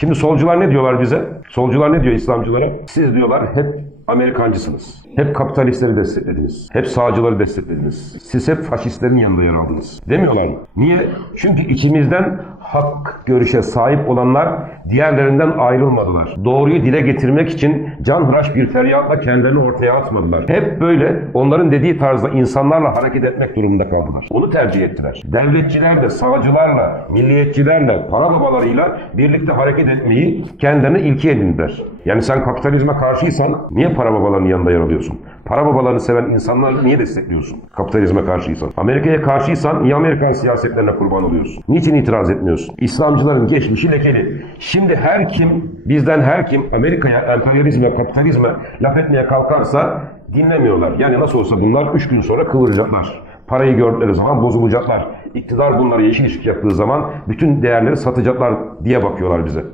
Şimdi solcular ne diyorlar bize? Solcular ne diyor İslamcılara? Siz diyorlar hep Amerikancısınız. Hep kapitalistleri desteklediniz. Hep sağcıları desteklediniz. Siz hep faşistlerin yanında yer aldınız. Demiyorlar mı? Niye? Çünkü içimizden hak görüşe sahip olanlar diğerlerinden ayrılmadılar. Doğruyu dile getirmek için canhıraş bir feryatla kendilerini ortaya atmadılar. Hep böyle onların dediği tarzda insanlarla hareket etmek durumunda kaldılar. Onu tercih ettiler. Devletçiler de sağcılarla, milliyetçilerle, para babalarıyla birlikte hareket etmeyi kendilerine ilke edindiler. Yani sen kapitalizme karşıysan niye para babalarının yanında yer alıyorsun? Para babalarını seven insanları niye destekliyorsun? Kapitalizme karşıysan. Amerika'ya karşıysan niye Amerikan siyasetlerine kurban oluyorsun? Niçin itiraz etmiyorsun? İslamcıların geçmişi lekeli. Şimdi her kim, bizden her kim Amerika'ya, emperyalizme, kapitalizme laf etmeye kalkarsa dinlemiyorlar. Yani nasıl olsa bunlar üç gün sonra kıvıracaklar. Parayı gördükleri zaman bozulacaklar. İktidar bunları yeşil ışık yaptığı zaman bütün değerleri satacaklar diye bakıyorlar bize.